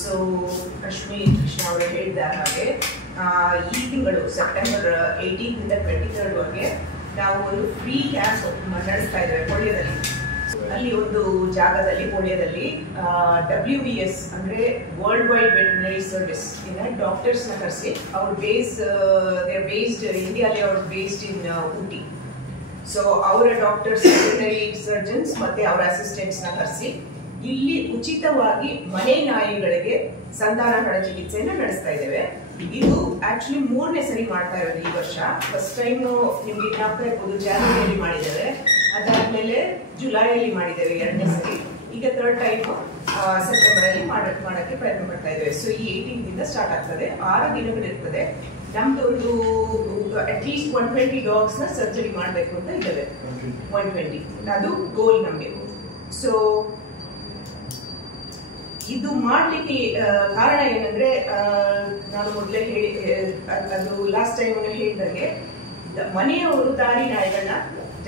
So Ashwini Krishna ಅವರು ಹೇಳಿದ ಹಾಗೆ ಈ ತಿಂಗಳು ಸೆಪ್ಟೆಂಬರ್ 18 ಇಂದ 23 ವರೆಗೆ ನಾವು ಒಂದು ಫ್ರೀ ಕ್ಯಾಂಪ್ ನಡೆಸ್ತಾ ಇದ್ದೇವೆ ಪೋಳಿಯೋದಲ್ಲಿ. ಅಲ್ಲಿ ಒಂದು ಜಾಗದಲ್ಲಿ ಪೋಳಿಯೋದಲ್ಲಿ WVS ಅಂದ್ರೆ world wide veterinary service doctors ನ ಕರೆಸಿ ಅವ್ರು ಬೇಸ್ಡ್ ಇಂಡಿಯಾಲಿ ಅವ್ರು ಬೇಸ್ಡ್ ಇನ್ ಊಟಿ. ಸೊ ಅವರ ಡಾಕ್ಟರ್ಸ್, ವೆಟರ್ನರಿ ಸರ್ಜನ್ಸ್ ಮತ್ತೆ ಅವರ ಅಸಿಸ್ಟೆಂಟ್ಸ್ ನ ಕರೆಸಿ ಇಲ್ಲಿ ಉಚಿತವಾಗಿ ಮನೆ ನಾಯಿಗಳಿಗೆ ಸಂತಾನಹರಣ ಚಿಕಿತ್ಸೆಯನ್ನು ನಡೆಸ್ತಾ ಇದ್ದೇವೆ. ಇದು ಆಕ್ಚುಲಿ 3ನೇ ಸರಿ ಮಾಡ್ತಾ ಇರೋದು ಈ ವರ್ಷ. ಫಸ್ಟ್ ಟೈಮ್ ನಿಮ್ಗೆ ಜ್ಞಾಪಕ ಇರ್ಬೋದು, ಜಾನ್ವರಿಯಲ್ಲಿ ಮಾಡಿದ್ದೇವೆ, ಅದಾದ್ಮೇಲೆ ಜುಲೈಯಲ್ಲಿ ಮಾಡಿದ್ದೇವೆ 2ನೇ ಸರಿ, ಈಗ 3rd ಟೈಮ್ ಸೆಪ್ಟೆಂಬರ್ ಅಲ್ಲಿ ಮಾಡಕ್ಕೆ ಪ್ರಯತ್ನ ಪಡ್ತಾ ಇದ್ದೇವೆ. ಸೊ ಈ 18 ಇಂದ ಸ್ಟಾರ್ಟ್ ಆಗ್ತದೆ, 6 ದಿನಗಳಿರ್ತದೆ. ನಮ್ದು ಒಂದು ಅಟ್ಲೀಸ್ಟ್ 120 ಡಾಗ್ಸ್ ನ ಸರ್ಜರಿ ಮಾಡಬೇಕು ಅಂತ ಇದ್ದೇವೆ. 120 ಅದು ಗೋಲ್ ನಮ್ಗೆ. ಸೊ ಇದು ಮಾಡ್ಲಿಕ್ಕೆ ಕಾರಣ ಏನಂದ್ರೆ ನಾನು ಮೊದಲೇ ಅದು ಲಾಸ್ಟ್ ಟೈಮ್ ಹೇಳಿದಂಗೆ ಮನೆಯವರು ದಾರಿ ನಾಯಿಗಳನ್ನ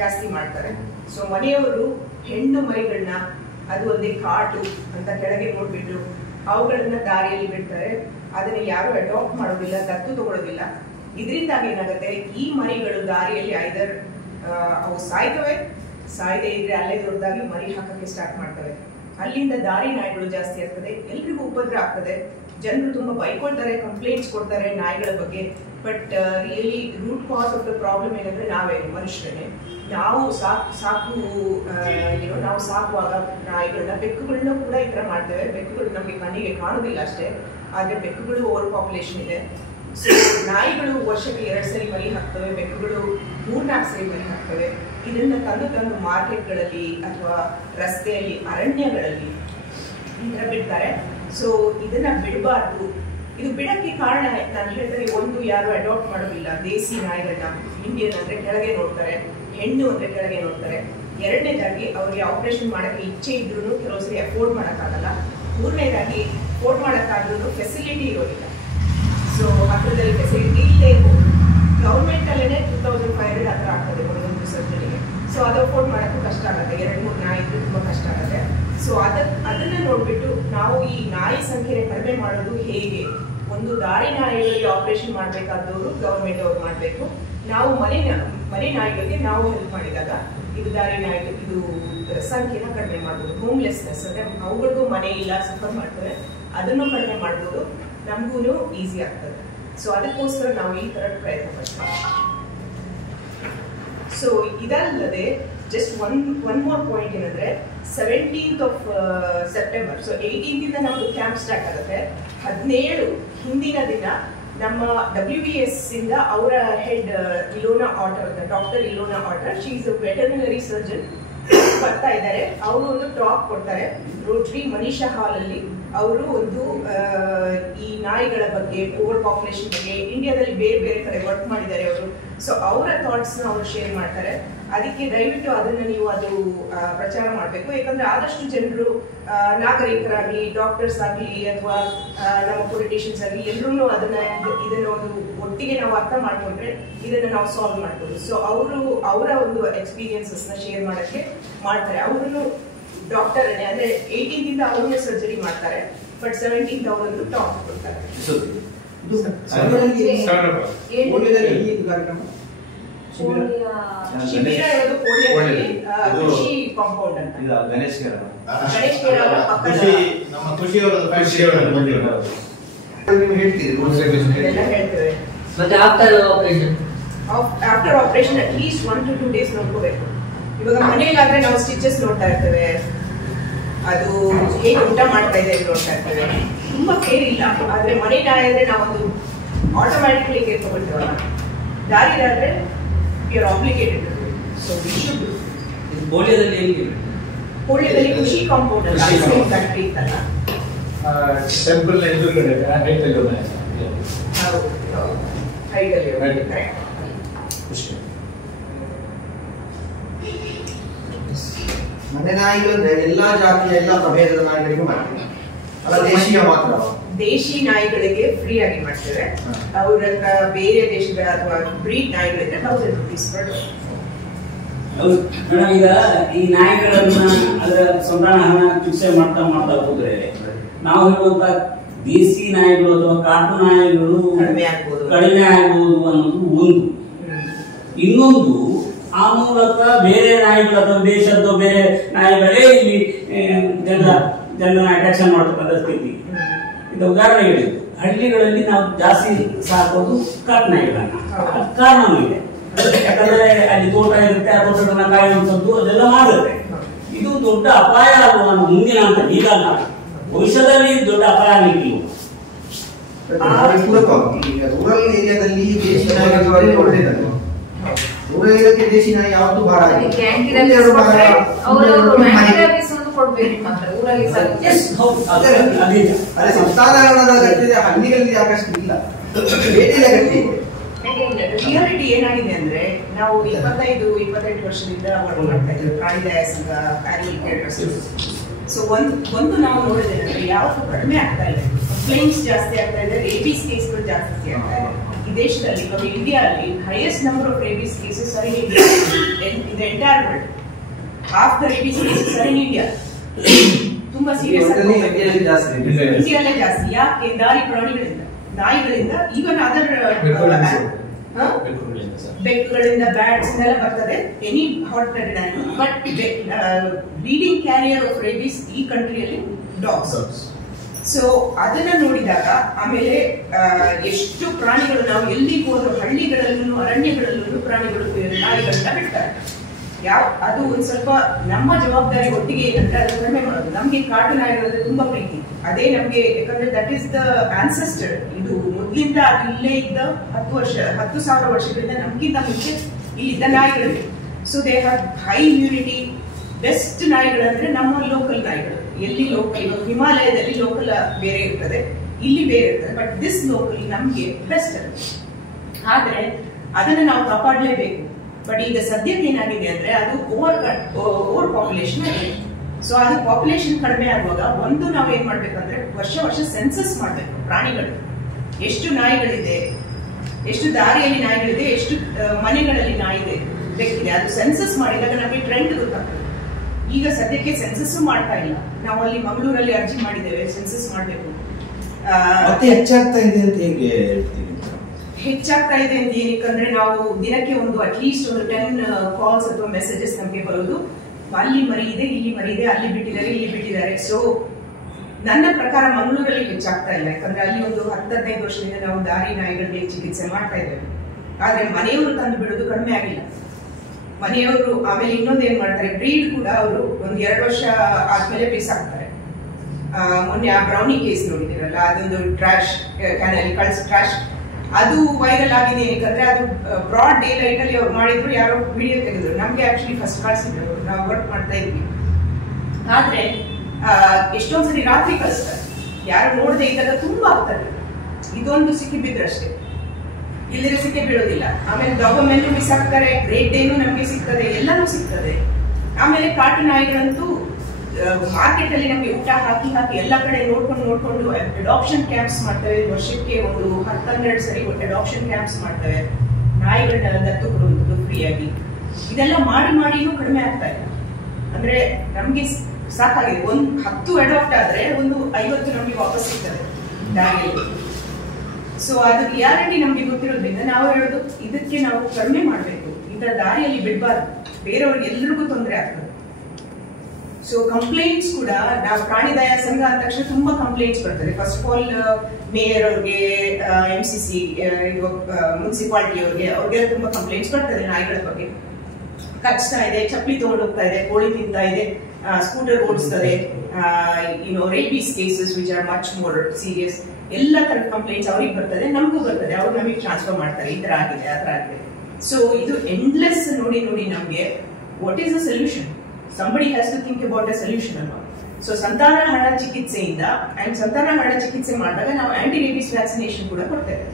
ಜಾಸ್ತಿ ಮಾಡ್ತಾರೆ. ಸೊ ಮನೆಯವರು ಹೆಣ್ಣು ಮರಿಗಳನ್ನ ಅದು ಒಂದೇ ಕಾಟು ಅಂತ ಕೆಳಗೆ ನೋಡ್ಬಿಟ್ಟು ಅವುಗಳನ್ನ ದಾರಿಯಲ್ಲಿ ಬಿಡ್ತಾರೆ. ಅದನ್ನ ಯಾರು ಅಡಾಪ್ಟ್ ಮಾಡೋದಿಲ್ಲ, ದತ್ತು ತಗೊಳ್ಳೋದಿಲ್ಲ. ಇದರಿಂದಾಗಿ ಏನಾಗುತ್ತೆ, ಈ ಮರಿಗಳು ದಾರಿಯಲ್ಲಿ ಐದರ್ ಅವು ಸಾಯ್ದೇ ಇದ್ರೆ ಅಲ್ಲೇ ದೊಡ್ಡದಾಗಿ ಮರಿ ಹಾಕಕ್ಕೆ ಸ್ಟಾರ್ಟ್ ಮಾಡ್ತವೆ. ಅಲ್ಲಿಂದ ದಾರಿ ನಾಯಿಗಳು ಜಾಸ್ತಿ ಆಗ್ತದೆ, ಎಲ್ರಿಗೂ ಉಪದ್ರ ಆಗ್ತದೆ. ಜನರು ತುಂಬಾ ಬೈಕೊಳ್ತಾರೆ, ಕಂಪ್ಲೇಂಟ್ಸ್ ಕೊಡ್ತಾರೆ ನಾಯಿಗಳ ಬಗ್ಗೆ. But really root cause of the problem ಏನಂದ್ರೆ ನಾವೇನು ಮನುಷ್ಯರೇ. ನಾವು ನಾವು ಸಾಕುವಾಗ ನಾಯಿಗಳನ್ನ, ಬೆಕ್ಕುಗಳನ್ನ ಕೂಡ ಈ ತರ ಮಾಡ್ತೇವೆ. ಬೆಕ್ಕುಗಳು ನಮಗೆ ಕಣ್ಣಿಗೆ ಕಾಣುದಿಲ್ಲ ಅಷ್ಟೇ, ಆದ್ರೆ ಬೆಕ್ಕುಗಳು ಓವರ್ ಪಾಪ್ಯುಲೇಷನ್ ಇದೆ. ಸೊ ನಾಯಿಗಳು ವರ್ಷಕ್ಕೆ 2 ಸರಿ ಮರಿ ಹಾಕ್ತವೆ, ಬೆಕ್ಕುಗಳು 3-4 ಸರಿ ಮರಿ ಹಾಕ್ತವೆ. ಇದನ್ನ ತಂದು ಮಾರ್ಕೆಟ್ಗಳಲ್ಲಿ ಅಥವಾ ರಸ್ತೆಯಲ್ಲಿ, ಅರಣ್ಯಗಳಲ್ಲಿ ಈ ತರ ಬಿಡ್ತಾರೆ. ಸೊ ಇದನ್ನ ಬಿಡಬಾರ್ದು. ಇದು ಬಿಡಕ್ಕೆ ಕಾರಣ ನಾನು ಹೇಳ್ತಾರೆ, ಒಂದು ಯಾರು ಅಡಾಪ್ಟ್ ಮಾಡೋದಿಲ್ಲ ದೇಸಿ ನಾಯಿಗಳನ್ನ. ಇಂಡಿಯನ್ ಅಂದ್ರೆ ಕೆಳಗೆ ನೋಡ್ತಾರೆ, ಹೆಣ್ಣು ಅಂದ್ರೆ ಕೆಳಗೆ ನೋಡ್ತಾರೆ. 2ನೇದಾಗಿ ಅವ್ರಿಗೆ ಆಪರೇಷನ್ ಮಾಡಕ್ಕೆ ಇಚ್ಛೆ ಇದ್ರೂ ಕೆಲವು ಸರಿ ಅಫೋರ್ಡ್ ಮಾಡೋಕ್ಕಾಗಲ್ಲ. 3ನೇದಾಗಿ ಅಫೋರ್ಡ್ ಮಾಡೋಕ್ಕಾದ್ರೂ ಫೆಸಿಲಿಟಿ ಇರೋದಿಲ್ಲ. ಸೊ ಹತ್ತಿರದಲ್ಲಿ ಫೆಸಿಲಿಟಿ ಇಲ್ಲೇ ಇರ್ಬೋದು. ಗೌರ್ಮೆಂಟ್ ಅಲ್ಲೇ 2500 ಹತ್ರ ಆಗ್ತದೆ ಒಂದೊಂದು ಸರ್ಜರಿಗೆ. ಸೊ ಅದು ಅಫೋರ್ಡ್ ಮಾಡೋಕ್ಕೂ ಕಷ್ಟ ಆಗುತ್ತೆ. 2-3 ನಾಯಿ ಇದ್ರೆ ತುಂಬಾ ಕಷ್ಟ ಆಗುತ್ತೆ. ಸೊ ಅದನ್ನ ನೋಡ್ಬಿಟ್ಟು ನಾವು ಈ ನಾಯಿ ಸಂಖ್ಯೆ ಕಡಿಮೆ ಮಾಡೋದು ಹೇಗೆ, ಒಂದು ದಾರಿ ನಾಯಿಗಳಿಗೆ ಆಪರೇಷನ್ ಮಾಡಬೇಕಾದವರು ಗವರ್ಮೆಂಟ್ ಅವ್ರು ಮಾಡಬೇಕು. ನಾವು ಮನೆ ನಾಯಿಗಳಿಗೆ ನಾವು ಹೆಲ್ಪ್ ಮಾಡಿದಾಗ ಇದು ದಾರಿ ನಾಯಿಗಳು ಇದು ಸಂಖ್ಯೆನ ಕಡಿಮೆ ಮಾಡ್ಬೋದು. ಹೋಮ್ಲೆಸ್ನೆಸ್ ಅಂದ್ರೆ ಅವುಗಳಿಗೂ ಮನೆ ಇಲ್ಲ, ಸಫರ್ ಮಾಡ್ತಾರೆ, ಅದನ್ನು ಕಡಿಮೆ ಮಾಡ್ಬೋದು, ನಮಗೂ ಈಸಿ ಆಗ್ತದೆ. ಸೊ ಅದಕ್ಕೋಸ್ಕರ ನಾವು ಈ ತರ ಪ್ರಯತ್ನ ಪಡ್ತೀವಿ. ಸೊ ಇದಲ್ಲದೆ ಜಸ್ಟ್ ಒನ್ ಮೋರ್ ಪಾಯಿಂಟ್ ಏನಂದ್ರೆ 17th of September, so 18th ಇಂದ ನಮ್ದು ಕ್ಯಾಂಪ್ ಸ್ಟಾರ್ಟ್ ಆಗುತ್ತೆ. 17 ಹಿಂದಿನ ದಿನ ನಮ್ಮ WVS ಇಂದ ಅವರ head Ilona Otter, doctor Ilona Otter, she is a veterinary surgeon, ಬರ್ತಾ ಇದ್ದಾರೆ. ಅವರು ಒಂದು ಟಾಕ್ ಕೊಡ್ತಾರೆ ರೋಟರಿ ಮನೀಷಾ ಹಾಲ್ ಅಲ್ಲಿ. ಅವರು ಒಂದು ಈ ನಾಯಿಗಳ ಬಗ್ಗೆ, ಓವರ್ ಪಾಪ್ಯುಲೇಷನ್ ಬಗ್ಗೆ, ಇಂಡಿಯಾದಲ್ಲಿ ಬೇರೆ ಬೇರೆ ಕಡೆ ವರ್ಕ್ ಮಾಡಿದ್ದಾರೆ ಅವರು. ಸೊ ಅವರ ಥಾಟ್ಸ್ ನ ಅವರು ಶೇರ್ ಮಾಡ್ತಾರೆ. ಅದಕ್ಕೆ ದಯವಿಟ್ಟು ಅದನ್ನ ನೀವು ಅದು ಪ್ರಚಾರ ಮಾಡಬೇಕು. ಯಾಕಂದ್ರೆ ಆದಷ್ಟು ಜನರು, ನಾಗರಿಕರಾಗ್ಲಿ, ಡಾಕ್ಟರ್ಸ್ ಆಗ್ಲಿ, ಅಥವಾ ನಮ್ಮ ಪೊಲಿಟಿಷಿಯನ್ಸ್ ಆಗಲಿ, ಎಲ್ಲರೂ ಇದನ್ನ ಒಂದು ಒಟ್ಟಿಗೆ ನಾವು ಅರ್ಥ ಮಾಡ್ಕೊಂಡ್ರೆ ಇದನ್ನ ನಾವು ಸಾಲ್ವ್ ಮಾಡ್ಬೋದು. ಸೊ ಅವರ ಒಂದು ಎಕ್ಸ್ಪೀರಿಯನ್ಸಸ್ ನ ಶೇರ್ ಮಾಡಕ್ಕೆ ಮಾಡ್ತಾರೆ. ಅವರನ್ನು ಡಾಕ್ಟರ್ ಅಂದ್ರೆ 18th ಇಂದ ಅವರನ್ನೇ ಸರ್ಜರಿ ಮಾಡ್ತಾರೆ, ಬಟ್ 17th ಅವರನ್ನು ಟಾಕ್ ಕೊಡ್ತಾರೆ. ಶಿಬಿರ ಇರೋದು ಪೋಳಿಯೋದಲ್ಲಿ ಕೃಷಿ ಕಾಂಪೌಂಡ್ ಅಂತ. ಗಣೇಶ್ ಕೇರ್ ಅವರ ಪಕ್ಕದ ನಮ್ಮ ಕೃಷಿ ಹೇಳ್ತೇವೆ. ಮತ್ತೆ after operation at least 1 to 2 days ನೋಡ್ಕೋಬೇಕು. ಇವಾಗ ಮನೆಯಲ್ಲಾದ್ರೆ ನಾವು ಸ್ಟಿಚಸ್ ನೋಡ್ತಾ ಇರ್ತೇವೆ, ಅದು ಹೇಗೆ ಊಟ ಮಾಡ್ತಾ ಇದೆ ನೋಡ್ತಾ ಇರ್ತೇವೆ, ತುಂಬಾ ಕೇರ್ ಇಲ್ಲ. ಆದ್ರೆ ಮನೆ ನಾಯಿ ಅಂದ್ರೆ ನಾವೊಂದು ಆಟೋಮ್ಯಾಟಿಕ್ಲಿ ಕೇರ್ ತಗೊಳ್ತೇವಲ್ಲ. ದಾರಿದಾದ್ರೆ you are obligated. So we should. ಪೋಳಿಯೋದಲ್ಲಿ ಕೃಷಿ ಕಾಂಪೌಂಡ್ ಅಂತ ಫ್ಯಾಕ್ಟರಿ ಇತ್ತಲ್ಲ, ಟೆಂಪಲ್ ಎದುರುಗಡೆ ಮನೆ ನಾಯಿಗಳು ಎಲ್ಲಾ ಜಾತಿಯ ಎಲ್ಲಾ ಪ್ರಭೇದದ ನಾಯಿಗಳಿಗೂ ಮಾಡ್ತೀವಿ, ಅಲ್ಲ ದೇಶೀಯ ಮಾತ್ರ? ದೇಶಿ ನಾಯಿಗಳಿಗೆ ಫ್ರೀ ಆಗಿ ಮಾಡ್ತೇವೆ. ಅವ್ರ ಬೇರೆ ದೇಶದ ಅಥವಾ ಬ್ರೀಡ್ ನಾಯಿಗಳಿದ್ರೆ 1000 rupees per dog. ಈಗ ಈ ನಾಯಿಗಳನ್ನ ಅದರ ಸಂತಾನ ಚಿಕಿತ್ಸೆ ಮಾಡ್ತಾ ಹೋದ್ರೆ ನಾವು ಹೇಳುವಂತ ದೇಸಿ ನಾಯಿಗಳು ಅಥವಾ ಕಾಟು ನಾಯಿಗಳು ಕಡಿಮೆ ಆಗ್ಬೋದು ಅನ್ನೋದು ಒಂದು. ಇನ್ನೊಂದು, ಆ ಮೂಲಕ ಬೇರೆ ನಾಯಿಗಳು ಅಥವಾ ದೇಶದ ಬೇರೆ ನಾಯಿಗಳೇ ಇಲ್ಲಿ ಜನರನ್ನ ಅಟ್ರಾಕ್ಷನ್ ಮಾಡತಕ್ಕಂಥ ಸ್ಥಿತಿ. ಇದು ಉದಾಹರಣೆ ಹೇಳಿದ್ದು, ಹಳ್ಳಿಗಳಲ್ಲಿ ನಾವು ಜಾಸ್ತಿ ಸಾಕೋದು ಕಾಟು ನಾಯಿಗಳನ್ನ. ಕಾರಣವೂ ಇದೆ, ಯಾಕಂದ್ರೆ ಅಲ್ಲಿ ತೋಟ ಇರುತ್ತೆ, ಆ ತೋಟಗಳನ್ನ ಕಾಯುವಂಥದ್ದು ಅದೆಲ್ಲ ಮಾಡುತ್ತೆ. ಇದು ದೊಡ್ಡ ಅಪಾಯ ಆಗುವ ಮುಂದಿನ ಅಂತ ಈಗಲ್ಲ, ಭವಿಷ್ಯದಲ್ಲಿ ದೊಡ್ಡ ಅಪಾಯ ಆಗಲಿಕ್ಕಿಲ್ಲ. ರೂರಲ್ ಏರಿಯಾದಲ್ಲಿ ದೇಶಿ ನಾಯಿಗಳು ಒಳ್ಳೆಯದಲ್ಲ. ರೂರಲ್ ಏರಿಯಾಕ್ಕೆ ದೇಶಿ ನಾಯಿ ಯಾವತ್ತೂ ಭಾರ ಸಂತಾನದ ಗಟ್ಟಿದೆ, ಹಳ್ಳಿಗಳಲ್ಲಿ ಯಾಕಷ್ಟು ಇಲ್ಲ, ಬೇಟೆಯ ಗಟ್ಟಿ ಇದೆ. ರಿಯಾಲಿಟಿ ಏನಾಗಿದೆ ಅಂದ್ರೆ, ನಾವು 25-28 ವರ್ಷದಿಂದ ವರ್ಕ್ ಮಾಡ್ತಾ ಇದ್ದೀವಿ ಪ್ರಾಣಿದಯ ಸಂಘ, ಸೊ ಒಂದು ನಾವು ನೋಡಿದ್ರೆ ಯಾವತ್ತೂ ಕಡಿಮೆ ಆಗ್ತಾ ಇದೆ, ಕಂಪ್ಲೇಂಟ್ಸ್ ಜಾಸ್ತಿ ಆಗ್ತಾ ಇದೆ, ರೇಬೀಸ್ ಕೇಸ್ಗಳು ಜಾಸ್ತಿ ಆಗ್ತಾ ಇದೆ ಈ ದೇಶದಲ್ಲಿ. ಇವಾಗ ಇಂಡಿಯಾದಲ್ಲಿ highest number of rabies cases are in India in the entire world. Half the rabies cases are in India. ತುಂಬಾ ಸೀರಿಯಸ್ ಆಗಿ ಇಂಡಿಯಾಲೇ ಜಾಸ್ತಿ. ಯಾಕೆ? ದಾರಿ ಪ್ರಾಣಿಗಳಿಂದ, ನಾಯಿಗಳಿಂದ, ಈವನ್ ಅದರ್ ಬೆಕ್ಕುಗಳಿಂದ, ಬ್ಯಾಟ್ಸ್ ಇಂದೆಲ್ಲ ಬರ್ತದೆ, any hot blooded animal. But leading carrier of rabies ಈ ಕಂಟ್ರಿಯಲ್ಲಿ dogs. So ಅದನ್ನ ನೋಡಿದಾಗ ಆಮೇಲೆ ಎಷ್ಟು ಪ್ರಾಣಿಗಳು, ನಾವು ಎಲ್ಲಿ ಹೋದ್ರು ಹಳ್ಳಿಗಳಲ್ಲೂ ಅರಣ್ಯಗಳಲ್ಲೂ ಪ್ರಾಣಿಗಳು, ನಾಯಿಗಳನ್ನ ಬಿಡ್ತಾರೆ. ಅದು ಒಂದ್ ಸ್ವಲ್ಪ ನಮ್ಮ ಜವಾಬ್ದಾರಿ ಒಟ್ಟಿಗೆ ಏನಂದ್ರೆ ಅದು ಕಡಿಮೆ ಮಾಡೋದು. ನಮ್ಗೆ ಕಾಟು ನಾಯಿಗಳಂದ್ರೆ ತುಂಬಾ ಪ್ರೀತಿ, ಅದೇ ನಮ್ಗೆ, ಯಾಕಂದ್ರೆ ದಟ್ ಈಸ್ ದ ಆನ್ಸೆಸ್ಟರ್. ಇದು ಮೊದ್ಲಿಂದ ಅದು ಇಲ್ಲೇ ಇದ್ದ 10,000 ವರ್ಷಗಳಿಂದ ನಮ್ಗಿಂತ ಮುಂಚೆ ಇಲ್ಲಿದ್ದ ನಾಯಿಗಳು. So they have high immunity. Best ನಾಯಿಗಳಂದ್ರೆ ನಮ್ಮ ಲೋಕಲ್ ನಾಯಿಗಳು. ಎಲ್ಲಿ ಲೋಕಲ್, ಇವಾಗ ಹಿಮಾಲಯದಲ್ಲಿ ಲೋಕಲ್ ಬೇರೆ ಇರ್ತದೆ, ಇಲ್ಲಿ ಬೇರೆ ಇರ್ತದೆ, ಬಟ್ ದಿಸ್ ಲೋಕಲ್ ನಮ್ಗೆ ಬೆಸ್ಟ್. ಆದ್ರೆ ಅದನ್ನ ನಾವು ಕಾಪಾಡಲೇಬೇಕು. ಬಟ್ ಈಗ ಸದ್ಯಕ್ಕೆ ಏನಾಗಿದೆ ಅಂದ್ರೆ ಅದು ಓವರ್ ಪಾಪ್ಯುಲೇಷನ್ ಆಗಿದೆ. ಸೊ ಅದು ಪಾಪ್ಯುಲೇಷನ್ ಕಡಿಮೆ ಆಗುವಾಗ ಒಂದು ನಾವು ಏನ್ ಮಾಡ್ಬೇಕಂದ್ರೆ ವರ್ಷ ಸೆನ್ಸಸ್ ಮಾಡ್ಬೇಕು. ಪ್ರಾಣಿಗಳು ಎಷ್ಟು ನಾಯಿಗಳಿದೆ, ಎಷ್ಟು ದಾರಿಯಲ್ಲಿ ನಾಯಿಗಳಿದೆ, ಎಷ್ಟು ಮನೆಗಳಲ್ಲಿ ನಾಯಿ ಇದೆ, ಬೇಕಿದೆ, ಅದು ಸೆನ್ಸಸ್ ಮಾಡಿದಾಗ ನಮಗೆ ಟ್ರೆಂಡ್ ಗೊತ್ತಾಗ್ತದೆ. ಈಗ ಸದ್ಯಕ್ಕೆ ಸೆನ್ಸಸ್ ಮಾಡ್ತಾ ಇಲ್ಲ. ನಾವು ಅಲ್ಲಿ ಮಂಗಳೂರಲ್ಲಿ ಅರ್ಜಿ ಮಾಡಿದ್ದೇವೆ, ಸೆನ್ಸಸ್ ಮಾಡಬೇಕು. ಹೆಚ್ಚಾಗ್ತಾ ಇದೆ ಅಂತ ಹೇಗೆ ಹೇಳ್ತೀವಿ? ಹೆಚ್ಚಾಗ್ತಾ ಇದೆ ಅಂತ ಏನಕ್ಕಂದ್ರೆ, ನಾವು ದಿನಕ್ಕೆ ಅಟ್ಲೀಸ್ಟ್ 10 ಕಾಲ್ಸ್ ಅಥವಾ ಮೆಸೇಜಸ್ ನಮಗೆ ಬರೋದು, ಅಲ್ಲಿ ಮರಿ ಇದೆ, ಇಲ್ಲಿ ಮರಿ ಇದೆ, ಅಲ್ಲಿ ಬಿಟ್ಟಿದ್ದಾರೆ, ಇಲ್ಲಿ ಬಿಟ್ಟಿದ್ದಾರೆ. ಸೊ ನನ್ನ ಪ್ರಕಾರ ಮಂಗಳೂರಲ್ಲಿ ಹೆಚ್ಚಾಗ್ತಾ ಇಲ್ಲ, ಯಾಕಂದ್ರೆ ಅಲ್ಲಿ 10-15 ವರ್ಷದಿಂದ ನಾವು ದಾರಿ ನಾಯಿಗಳಿಗೆ ಚಿಕಿತ್ಸೆ ಮಾಡ್ತಾ ಇದ್ದೇವೆ. ಆದ್ರೆ ಮನೆಯವರು ತಂದು ಬಿಡೋದು ಕಡಿಮೆ ಆಗಿಲ್ಲ. ಮನೆಯವರು ಆಮೇಲೆ ಇನ್ನೊಂದು ಏನ್ ಮಾಡ್ತಾರೆ, ಬ್ರೀಡ್ ಕೂಡ ಅವರು 1-2 ವರ್ಷ ಆದ್ಮೇಲೆ ಬೀಸಾಕ್ತಾರೆ. ಮೊನ್ನೆ ಆ ಬ್ರೌನಿ ಕೇಸ್ ನೋಡಿದಿರಲ್ಲ, ಅದೊಂದು ಟ್ರಾಶ್ ಕ್ಯಾನಲ್ಲಿ ಕಳ್ಸಿ ಟ್ರಾಶ್, ಅದು ವೈರಲ್ ಆಗಿದೆ. ಯಾಕಂದ್ರೆ ಅದು ಬ್ರಾಡ್ ಡೇ ಲೈಟ್ ಅಲ್ಲಿ ಅವ್ರು ಮಾಡಿದ್ರು, ಯಾರೋ ವಿಡಿಯೋ ತೆಗೆದ್ರು, ನಮ್ಗೆ ಆಕ್ಚುಲಿ ಫಸ್ಟ್ ಕಳ್ಸಿದ್ರು, ನಾವು ವರ್ಕ್ ಮಾಡ್ತಾ ಇದ್ವಿ. ಆದ್ರೆ ಎಷ್ಟೊಂದ್ಸರಿ ರಾತ್ರಿ ಕಳಿಸ್ತಾರೆ, ಯಾರು ನೋಡದೆ ಇದ್ದಾಗ ತುಂಬಾ ಆಗ್ತದೆ. ಇದೊಂದು ಸಿಕ್ಕಿ ಬಿದ್ರಷ್ಟೇ, ಇಲ್ಲದ್ರೆ ಸಿಕ್ಕಿ ಬೀಳೋದಿಲ್ಲ. ಆಮೇಲೆ ಡಾಬಮೆಲ್ಲೂ ಮಿಸ್ ಆಗ್ತಾರೆ, ರೇಟ್ ಡೇನು ನಮ್ಗೆ ಸಿಗ್ತದೆ, ಎಲ್ಲಾನು ಸಿಗ್ತದೆ. ಆಮೇಲೆ ಕಾಟು ನಾಯಿಗಳಂತೂ ಮಾರ್ಕೆಟ್ ಅಲ್ಲಿ ನಮ್ಗೆ ಊಟ ಹಾಕಿ ಎಲ್ಲ ಕಡೆ ನೋಡ್ಕೊಂಡು ಅಡಾಪ್ಷನ್ ಕ್ಯಾಂಪ್ಸ್ ಮಾಡ್ತೇವೆ. ವರ್ಷಕ್ಕೆ 10-12 ಸರಿ ಅಡಾಪ್ಷನ್ ಕ್ಯಾಂಪ್ಸ್ ಮಾಡ್ತೇವೆ, ನಾಯಿಗಳನ್ನೆಲ್ಲ ದತ್ತು ಕೊಡುವಂಥದ್ದು ಫ್ರೀಯಾಗಿ. ಇದೆಲ್ಲ ಮಾಡಿನೂ ಕಡಿಮೆ ಆಗ್ತಾ ಇಲ್ಲ. ಅಂದ್ರೆ ನಮ್ಗೆ ಸಾಕಾಗಿದೆ. 10 ಅಡಾಪ್ಟ್ ಆದ್ರೆ 50 ನಮ್ಗೆ ವಾಪಸ್ ಸಿಗ್ತದೆ ದಾರಿಯಲ್ಲಿ. ಸೊ ಅದು ರಿಯಾಲಿಟಿ ನಮ್ಗೆ ಗೊತ್ತಿರೋದ್ರಿಂದ ನಾವು ಹೇಳೋದು, ಇದಕ್ಕೆ ನಾವು ಕಡಿಮೆ ಮಾಡ್ಬೇಕು, ಇದರ ದಾರಿಯಲ್ಲಿ ಬಿಡಬಾರ್ದು, ಬೇರೆಯವ್ರಿಗೆ ಎಲ್ರಿಗೂ ತೊಂದರೆ ಆಗ್ತದೆ. ಸೊ ಕಂಪ್ಲೇಂಟ್ಸ್ ಕೂಡ, ನಾವು ಪ್ರಾಣಿದಯ ಸಂಘ ಅಂದ ತಕ್ಷಣ ತುಂಬಾ ಕಂಪ್ಲೇಂಟ್ಸ್ ಬರ್ತದೆ. ಫಸ್ಟ್ ಆಫ್ ಆಲ್ ಮೇಯರ್ ಅವ್ರಿಗೆ, MCC ಮುನ್ಸಿಪಾಲಿಟಿ ಅವ್ರಿಗೆಲ್ಲ ತುಂಬಾ ಕಂಪ್ಲೇಂಟ್ಸ್ ಬರ್ತದೆ ನಾಯಿಗಳ ಬಗ್ಗೆ. ಕಚ್ತಾ ಇದೆ, ಚಪ್ಪಲಿ ತಗೊಂಡು ಹೋಗ್ತಾ ಇದೆ, ಕೋಳಿ ತಿಂತಾ ಇದೆ, ಸ್ಕೂಟರ್ ಓಡಿಸ್ತದೆ, rabies cases which are much more serious. ಎಲ್ಲ ತರದ ಕಂಪ್ಲೇಂಟ್ಸ್ ಅವ್ರಿಗೆ ಬರ್ತದೆ, ನಮಗೂ ಬರ್ತದೆ, ಅವ್ರು ನಮಗೆ ಟ್ರಾನ್ಸ್ಫರ್ ಮಾಡ್ತಾರೆ, ಈ ತರ ಆಗಿದೆ, ಆ ತರ ಆಗಿದೆ. ಸೊ ಇದು ಎಂಡ್ಲೆಸ್ ನೋಡಿ ನಮ್ಗೆ what is the solution? Somebody has to think about a solution along. So ಸಂತಾನಹರಣ ಚಿಕಿತ್ಸೆಯಿಂದ ಸಂತಾನಹರಣ ಚಿಕಿತ್ಸೆ ಮಾಡಿದಾಗ ನಾವು ಆಂಟಿ ರೇಬೀಸ್ ವ್ಯಾಕ್ಸಿನೇಷನ್ ಕೂಡ ಕೊಡ್ತೇವೆ.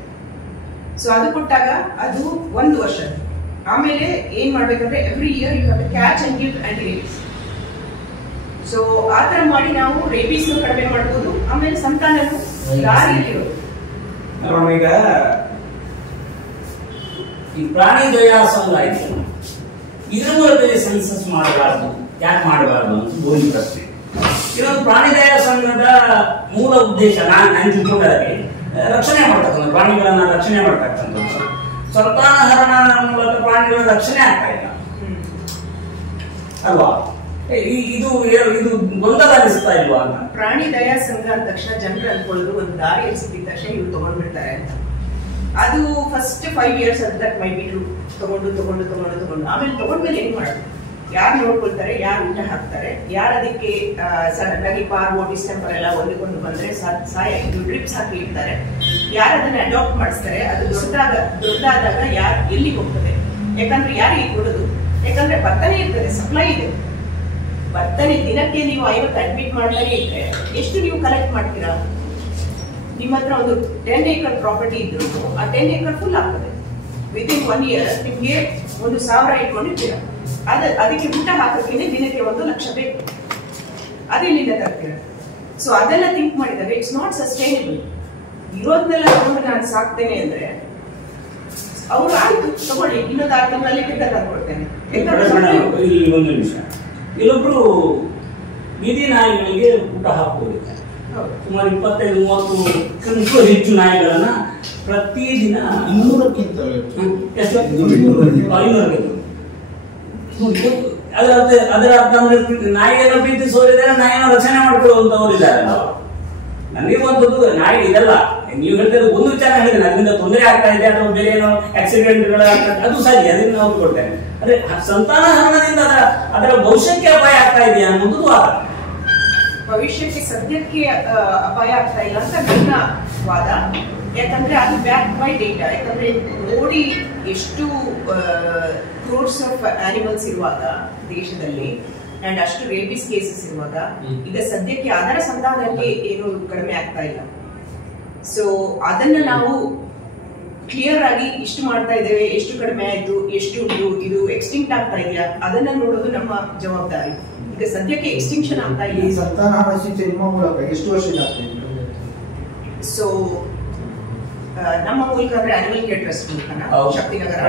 ಸೊ ಅದು ಕೊಟ್ಟಾಗ ಅದು 1 ವರ್ಷ. ಆಮೇಲೆ ಏನ್ ಮಾಡ್ಬೇಕಂದ್ರೆ every year you have to catch and give anti rabies. So ಆ ತರ ಮಾಡಿ ನಾವು ರೇಬೀಸ್ ಕಡಿಮೆ ಮಾಡಬಹುದು. ಆಮೇಲೆ ಸಂತಾನನು ದಾರಿಯಲ್ಲಿರೋದು. ಈಗ ಈ ಪ್ರಾಣಿ ದಯಾ ಸಂಘ ಆಯ್ತು, ಇದ್ರ ಮೂಲಕ ಸೆನ್ಸಸ್ ಮಾಡಬಾರ್ದು, ಯಾಕೆ ಮಾಡಬಾರ್ದು ಅಂತ ಒಂದು ಪ್ರಶ್ನೆ. ಇನ್ನೊಂದು ಪ್ರಾಣಿ ದಯಾ ಸಂಘದ ಮೂಲ ಉದ್ದೇಶ ನಾನು ತಿಳ್ಕೊಂಡಾಗೆ ರಕ್ಷಣೆ ಮಾಡ್ತಕ್ಕಂಥ ಪ್ರಾಣಿಗಳನ್ನ ರಕ್ಷಣೆ ಮಾಡ್ತಕ್ಕಂಥದ್ದು. ಸಂತಾನ ಹರಣ ಮೂಲಕ ಪ್ರಾಣಿಗಳ ರಕ್ಷಣೆ ಆಗ್ತಾ ಇಲ್ಲ ಅಲ್ವಾ? ಇದು ಗೊಂದಲ ಅನಿಸ್ತಾ ಇಲ್ವಾ ಅಂತ. ಪ್ರಾಣಿ ದಯಾ ಸಂಘ ಅಂದ ತಕ್ಷಣ ಜನರು ಅನ್ಕೊಳ್ಳೋದು ಒಂದು ದಾರಿಯಲ್ಲಿ ಸಿಕ್ಕಿದ ತಕ್ಷಣ ಇವ್ರು ತಗೊಂಡ್ಬಿಡ್ತಾರೆ ಅಂತ. ಅದು ಫಸ್ಟ್ 5 years ಅಂತ ಮೈ ಬಿಟ್ಟು ತಗೊಂಡು ಆಮೇಲೆ ತಗೊಂಡ್ಮೇಲೆ ಏನ್ ಮಾಡೋದು? ಯಾರು ನೋಡ್ಕೊಳ್ತಾರೆ, ಯಾರು ಊಟ ಹಾಕ್ತಾರೆ, ಯಾರು ಅದಕ್ಕೆ ಸಡನ್ ಆಗಿ ಪಾರ್ವೋ ಡಿಸ್ಟೆಂಪರ್ ಎಲ್ಲ ಒಂದಕ್ಕೊಂದು ಬಂದ್ರೆ ಇದು ಡ್ರಿಪ್ಸ್ ಹಾಕಿ ಇಡ್ತಾರೆ, ಯಾರು ಅದನ್ನ ಅಡಾಪ್ಟ್ ಮಾಡಿಸ್ತಾರೆ, ಅದು ದೊಡ್ಡದಾದಾಗ ಯಾರು ಎಲ್ಲಿಗೆ ಹೋಗ್ತದೆ? ಯಾಕಂದ್ರೆ ಯಾರಿಗೆ ಕೊಡೋದು? ಯಾಕಂದ್ರೆ ಬರ್ತಾನೆ ಇರ್ತದೆ, ಸಪ್ಲೈ ಇದೆ. ಬರ್ತಾನೆ ದಿನಕ್ಕೆ ನೀವು 50 ಅಡ್ಮಿಟ್ ಮಾಡ್ತಾನೆ ಇದ್ರೆ ಎಷ್ಟು ನೀವು ಕಲೆಕ್ಟ್ ಮಾಡ್ತೀರಾ? ನಿಮ್ಮ ಹತ್ರ ಒಂದು 10 acre ಪ್ರಾಪರ್ಟಿ ಇದ್ರು ಆ 10 acre ಫುಲ್ ಆಗ್ತದೆ. ವಿತಿನ್ 1 year ನಿಮ್ಗೆ 1,000 ಇಟ್ಕೊಂಡಿರ್ತೀರಾ. ಅದಕ್ಕೆ ಊಟ ಹಾಕೋಕೆ ದಿನಕ್ಕೆ 1 ಲಕ್ಷ ಬೇಕು. ಅದೆಲ್ಲಿಂದ ತರ್ತೀರಾ? ಸೊ ಅದೆಲ್ಲ ಥಿಂಕ್ ಮಾಡಿದಾಗ ಇಟ್ಸ್ ನಾಟ್ ಸಸ್ಟೈನಬಲ್. ಇರೋದನ್ನೆಲ್ಲ ತಗೊಂಡು ನಾನು ಸಾಕ್ತೇನೆ ಅಂದ್ರೆ ಅವ್ರು ಆಯ್ತು ತಗೊಳ್ಳಿ, ಇನ್ನೊಂದು 6 ತಿಂಗಳಲ್ಲಿ ಬೇಕಾದ ತಂದ್ಕೊಡ್ತೇನೆ. ಒಂದು ನಿಮಿಷ, ಇಲ್ಲೊಬ್ರು ಬೀದಿ ನಾಯಿಗಳಿಗೆ ಊಟ ಹಾಕುವುದಿಲ್ಲ. ಸುಮಾರು 25-30 ಹೆಚ್ಚು ನಾಯಿಗಳನ್ನ ಪ್ರತಿದಿನ 200ಕ್ಕಿಂತ ಅದರ ಅರ್ಥ ಅಂದ್ರೆ ನಾಯಿಯನ್ನು ಪ್ರೀತಿಸೋರಿದ್ದಾರೆ, ನಾಯಿಯನ್ನು ರಕ್ಷಣೆ ಮಾಡ್ಕೊಳ್ಳುವಂತವರಿದ್ದಾರೆ. ನನಗೆ ಒಂದು ನಾಯಿ ಇದೆಲ್ಲ ನೀವು ಹೇಳ್ತಾರೆ ಒಂದು ವಿಚಾರ ಹೇಳಿದ್ರೆ ಅದರಿಂದ ತೊಂದರೆ ಆಗ್ತಾ ಇದೆ ಅಥವಾ ಬೇರೆ ಏನೋ ಆಕ್ಸಿಡೆಂಟ್ಗಳಾಗ್ತದೆ, ಅದು ಸರಿ, ಅದನ್ನ ನಾವು ಕೊಡ್ತೇನೆ. ಆದ್ರೆ ಸಂತಾನ ಹರಣದಿಂದ ಅದರ ಭವಿಷ್ಯಕ್ಕೆ ಅಪಾಯ ಆಗ್ತಾ ಇದೆಯಾ ಅನ್ನೋದು ವಾದ. ಭವಿಷ್ಯಕ್ಕೆ ಸದ್ಯಕ್ಕೆ ಅಪಾಯ ಆಗ್ತಾ ಇಲ್ಲ ಅಂತ ನನ್ನ ವಾದ. ಯಾಕಂದ್ರೆ ಅದು ಬ್ಯಾಕ್ ಬೈ ಡೇಟಾ. ಯಾಕಂದ್ರೆ ನೋಡಿ ಎಷ್ಟು ಕ್ರೋರ್ಸ್ ಆಫ್ ಆನಿಮಲ್ಸ್ ಇರುವಾಗ ದೇಶದಲ್ಲಿ ಅಂಡ್ ಅಷ್ಟು ರೇಬಿಸ್ ಕೇಸಸ್ ಇರುವಾಗ ಈಗ ಸದ್ಯಕ್ಕೆ ಅದರ ಸಂತಾನಕ್ಕೆ ಏನು ಕಡಿಮೆ ಆಗ್ತಾ ಇಲ್ಲ. ಸೊ ಅದನ್ನ ನಾವು ಕ್ಲಿಯರ್ ಆಗಿ ಇಷ್ಟು ಮಾಡ್ತಾ ಇದ್ದೇವೆ, ಎಷ್ಟು ಕಡಿಮೆ ಆಯ್ತು, ಎಷ್ಟು ಇದು ಎಕ್ಸ್ಟಿಂಕ್ಟ್ ಆಗ್ತಾ ಇದೆಯಾ ಅದನ್ನ ನೋಡೋದು ನಮ್ಮ ಜವಾಬ್ದಾರಿ. ಈಗ ಸದ್ಯಕ್ಕೆ ಎಕ್ಸ್ಟಿಂಕ್ಷನ್ ಆಗ್ತಾ ಇಲ್ಲ. ಈ ಸಂತಾನ ಹರಣಿಕೆ ನಿಮ್ಮ ಮೂಲಕ ಎಷ್ಟು ವರ್ಷ ಆಗ್ತದೆ? ಸೊ ನಮ್ಮ ಮೂಲಕ ಅಂದ್ರೆ ಅನಿಮಲ್ ಕೇರ್ ಟ್ರಸ್ಟ್ ಮೂಲಕ ಶಕ್ತಿನಗರ.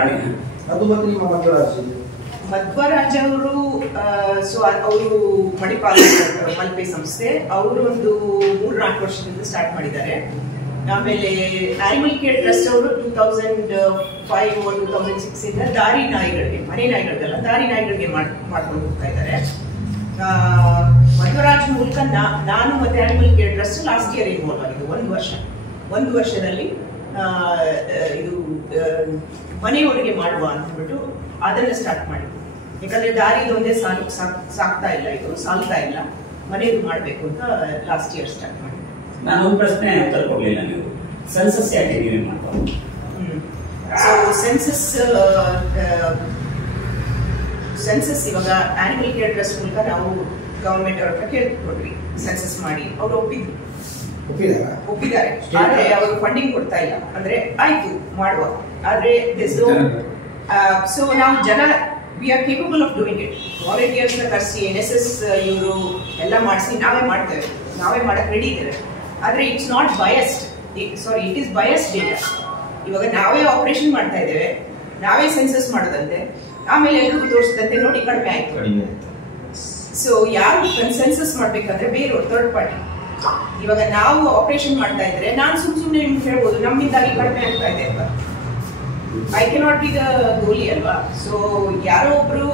ಅದು ಮತ್ತೆ ನಿಮ್ಮ ಮಧ್ವರಾಜ್ ಅವರು ಸೊ ಅವರು ಮಣಿಪಾಲ ಮಲ್ಪೆ ಸಂಸ್ಥೆ, ಅವರು ಒಂದು 3-4 ವರ್ಷದಿಂದ ಸ್ಟಾರ್ಟ್ ಮಾಡಿದ್ದಾರೆ. ಆಮೇಲೆ ಅನಿಮಲ್ ಕೇರ್ ಟ್ರಸ್ಟ್ ಅವರು 2005-2006 ಇಂದ ದಾರಿ ನಾಯಿಗಳಿಗೆ, ಮನೆ ನಾಯಿಗಳಿಗೆಲ್ಲ ದಾರಿ ನಾಯಿಗಳಿಗೆ ಮಾಡ್ಕೊಂಡು ಹೋಗ್ತಾ ಇದ್ದಾರೆ. ಮಧ್ವರಾಜ್ ಮೂಲಕ ನಾನು ಮತ್ತೆ animal care trust last year involve ಆಗಿದೆ. 1 ವರ್ಷದಲ್ಲಿ ಇದು ಮನೆಯವರಿಗೆ ಮಾಡುವ ಅಂತ ಹೇಳ್ಬಿಟ್ಟು ಅದನ್ನ ಸ್ಟಾರ್ಟ್ ಮಾಡಿದ್ವಿ. ಯಾಕಂದ್ರೆ ದಾರಿದು ಒಂದೇ ಸಾಕ್ತಾ ಇಲ್ಲ, ಇದು ಸಾಲ್ತಾ ಇಲ್ಲ, ಮನೆಯದು ಮಾಡ್ಬೇಕು ಅಂತ ಲಾಸ್ಟ್ ಇಯರ್ ಸ್ಟಾರ್ಟ್ ಮಾಡಿದ್ವಿ. ನಾನು ಒಂದು ಪ್ರಶ್ನೆ ಉತ್ತರ ಕೊಡ್ಲಿಲ್ಲ. ನೀವು ಸೆನ್ಸಸ್ ಯಾಕೆ ನೀವೇ ಮಾಡ್ತಾರೆ? ಸೊ ಸೆನ್ಸಸ್ ಇವಾಗ ಆನಿಮಲ್ ಕೇರ್ ಟ್ರಸ್ಟ್ ಮೂಲಕ ನಾವು ಗವರ್ಮೆಂಟ್ ಅವ್ರ ಹತ್ರ ಕೇಳ್ಕೊಟ್ವಿ ಸೆನ್ಸಸ್ ಮಾಡಿ. ಅವರು ಒಪ್ಪಿದ್ದಾರೆ. ಆದ್ರೆ ಅವರು ಫಂಡಿಂಗ್ ಕೊಡ್ತಾ ಇಲ್ಲ. ಅಂದ್ರೆ ಆಯ್ತು ಮಾಡುವ, ಆದ್ರೆ ಸೊ ನಾವು ಜನ we are capable of doing it. Volunteers ನ ಕರೆಸಿ NSS ಇವರು ಎಲ್ಲ ಮಾಡಿಸಿ ನಾವೇ ಮಾಡ್ತೇವೆ, ನಾವೇ ಮಾಡಕ್ ರೆಡಿ ಇದ್ದೇವೆ. ಆದ್ರೆ it's not biased, it is biased data. ಇವಾಗ ನಾವೇ ಆಪರೇಷನ್ ಮಾಡ್ತಾ ಇದ್ದೇವೆ, ನಾವೇ ಸೆನ್ಸಸ್ ಮಾಡೋದಂತೆ, ಆಮೇಲೆ ಎಲ್ರಿಗೂ ತೋರಿಸಿದಂತೆ ನೋಡಿ ಕಡಿಮೆ ಆಯ್ತು. ಸೊ ಯಾರು ಕನ್ಸೆನ್ಸಸ್ ಮಾಡ್ಬೇಕಂದ್ರೆ ಬೇರೆಯವ್ರು ಥರ್ಡ್ ಪಾರ್ಟಿ. ಇವಾಗ ನಾವು ಆಪರೇಷನ್ ಮಾಡ್ತಾ ಇದ್ರೆ ನಾನು ಸುಮ್ಮನೆ ನಿಮ್ಗೆ ಹೇಳ್ಬೋದು ನಮ್ಮಿಂದಾಗಿ ಕಡಿಮೆ ಆಗ್ತಾ ಇದೆ ಅಂತ. ಐ ಕೆನಾಟ್ ಬಿ ದ ಗೋಲಿ ಅಲ್ವಾ? ಸೊ ಯಾರೋ ಒಬ್ರು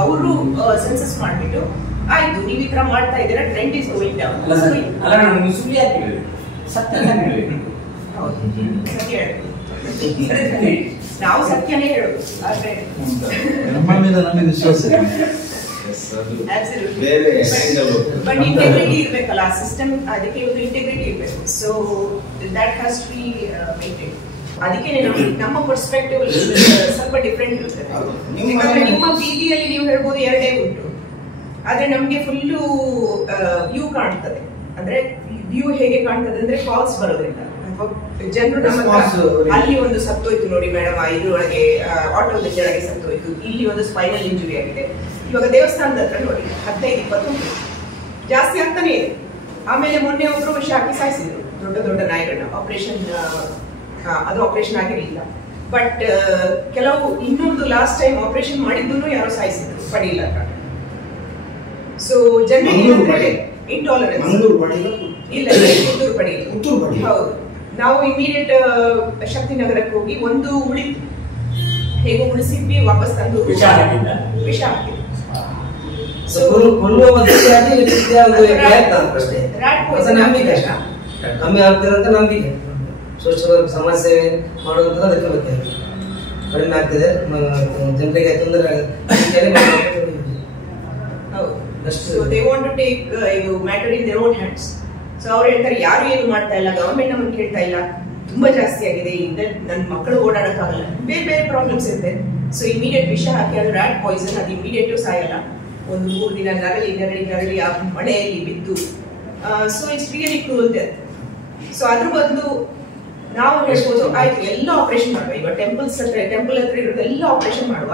ಅವರು ಸೆನ್ಸಸ್ ಮಾಡ್ಬಿಟ್ಟು ಆಯ್ತು ನೀವು ಈ ತರ ಮಾಡ್ತಾ ಇದ್ದೀರಾ, ಟ್ರೆಂಡ್ ಇಸ್ ಗೋಯಿಂಗ್ ಡೌನ್. ನಾವು ಸತ್ಯನೇ ಹೇಳೋದು. ಆದ್ರೆ ಬಟ್ ಇಂಟೆಗ್ರಿಟಿ ಇರ್ಬೇಕಲ್ಲ ಸಿಸ್ಟಮ್, ಅದಕ್ಕೆ ಒಂದು ಇಂಟೆಗ್ರಿಟಿ ಇರ್ಬೇಕು. So that has to be maintain. ಅದಕ್ಕೆ ನಮ್ಮ ಪರ್ಸ್ಪೆಕ್ಟಿವ್ ಸ್ವಲ್ಪ ಡಿಫ್ರೆಂಟ್ ಇರ್ತದೆ. ನಿಮ್ಮ ಬೀದಿಯಲ್ಲಿ ನೀವು ಹೇಳ್ಬೋದು 2 ಉಂಟು, ಆದ್ರೆ ನಮ್ಗೆ ಫುಲ್ಲು ವ್ಯೂ ಕಾಣ್ತದೆ. ಅಂದ್ರೆ ವ್ಯೂ ಹೇಗೆ ಕಾಣ್ತದೆ ಅಂದ್ರೆ ಕಾಲ್ಸ್ ಬರೋದ್ರಿಂದ ಜನರು ನಮ್ಮ ಅಲ್ಲಿ ಒಂದು ಸತ್ತೋಯ್ತು ನೋಡಿ ಮೇಡಮ್, ಇದ್ರೊಳಗೆ ಆಟೋದ ಕೆಳಗೆ ಸತ್ತೋಯ್ತು, ಇಲ್ಲಿ ಒಂದು ಸ್ಪೈನಲ್ ಇಂಜುರಿ ಆಗಿದೆ. ಇವಾಗ ದೇವಸ್ಥಾನದ ಹತ್ರ ನೋಡಿ 15-20 ಜಾಸ್ತಿ ಆಗ್ತಾನೆ ಇದೆ. ಆಮೇಲೆ ಮೊನ್ನೆ ಒಬ್ರು ವಿಷ ಹಾಕಿ ಸಾಯಿಸಿದ್ರು ದೊಡ್ಡ ನಾಯಿಗಳನ್ನ. ಅದು ಆಪರೇಷನ್ ಆಗಿರಲಿಲ್ಲ, ಬಟ್ ಕೆಲವು ಇನ್ನೊಂದು ಲಾಸ್ಟ್ ಟೈಮ್ ಆಪರೇಷನ್ ಮಾಡಿದ್ದು ಯಾರೋ ಸಾಯಿಸಿದ್ರು ಪಡೀಲ. ಸೊ ಜನರಿಗೆ ಇಂಟಾಲರೆನ್ಸ್ ಇಲ್ಲ ಪುತ್ತೂರು ಪಡಿ ಹೌದು. ನಾವು ಇಮಿಡಿಯೇಟ್ ಶಕ್ತಿನಗರಕ್ಕೆ ಹೋಗಿ ಒಂದು ಉಳಿತು, ಹೇಗೋ ಉಳಿಸಿದ್ವಿ, ವಾಪಸ್ ತಂದು ವಿಷ ಹಾಕಿದ್ವಿ. ಕಮ್ಮಿ ಆಗ್ತಿರಂತ ನಂಬಿಕೆ. ಸೋಷಿಯಲ್ ಸಮಾಜ ಸೇವೆ ಮಾಡುವಂತ ಅದಕ್ಕೆ ಬಗ್ಗೆ ಕಡಿಮೆ ಆಗ್ತಿದೆ, ಜನರಿಗೆ ತೊಂದರೆ ಇದು matter in their own hands. So ಅವ್ರು ಹೇಳ್ತಾರೆ ಯಾರು ಏನು ಮಾಡ್ತಾ ಇಲ್ಲ, ಗವರ್ಮೆಂಟ್ ನಮ್ಮನ್ನು ಕೇಳ್ತಾ ಇಲ್ಲ, ತುಂಬಾ ಜಾಸ್ತಿ ಆಗಿದೆ, ಇಂದ ನನ್ನ ಮಕ್ಕಳು ಓಡಾಡಕ್ಕಾಗಲ್ಲ, ಬೇರೆ ಬೇರೆ ಪ್ರಾಬ್ಲಮ್ಸ್ ಇರುತ್ತೆ. ಸೊ ಇಮಿಡಿಯೇಟ್ ವಿಷ ಹಾಕಿ ಅದು ರ್ಯಾಟ್ ಪಾಯ್ಸನ್, ಅದು ಇಮಿಡಿಯೇಟ್ ಸಾಯಲ್ಲ, ಒಂದು 3 ದಿನ ನರಳಿ ಆ ಮಳೆಯಲ್ಲಿ ಬಿದ್ದು. So it's really cruel death. So ಅದ್ರ ಬದಲು ನಾವು ಹೇಳ್ಬೋದು ಆಯ್ತು ಎಲ್ಲ ಆಪರೇಷನ್ ಮಾಡುವ, ಈಗ ಟೆಂಪಲ್ ಹತ್ರ ಇರೋದು ಎಲ್ಲ ಆಪರೇಷನ್ ಮಾಡುವ,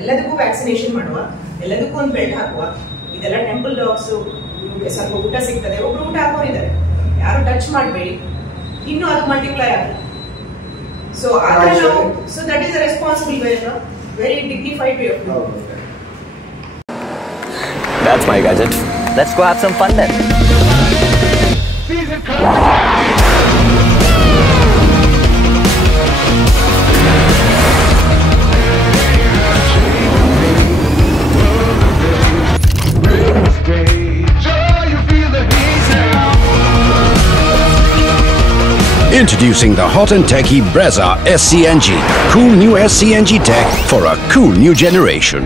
ಎಲ್ಲದಕ್ಕೂ ವ್ಯಾಕ್ಸಿನೇಷನ್ ಮಾಡುವ, ಎಲ್ಲದಕ್ಕೂ ಒಂದು ಬೆಲ್ಟ್ ಹಾಕುವ. ಇದೆಲ್ಲ ಟೆಂಪಲ್ ಡಾಗ್ಸ್ ಸ್ವಲ್ಪ ಊಟ ಸಿಗ್ತದೆ, ಒಬ್ರು ಊಟ ಹಾಕೊಂಡಿದ್ದಾರೆ, ಯಾರು ಟಚ್ ಮಾಡಬೇಡಿ, ಇನ್ನು ಅದು ಮಲ್ಟಿಪ್ಲೈ ಆಗಲ್ಲ. So so that is a responsible way, very dignified way of living. That's my gadget. Let's go have some fun then. Introducing the hot and techy Brezza SCNG. Cool new SCNG tech for a cool new generation.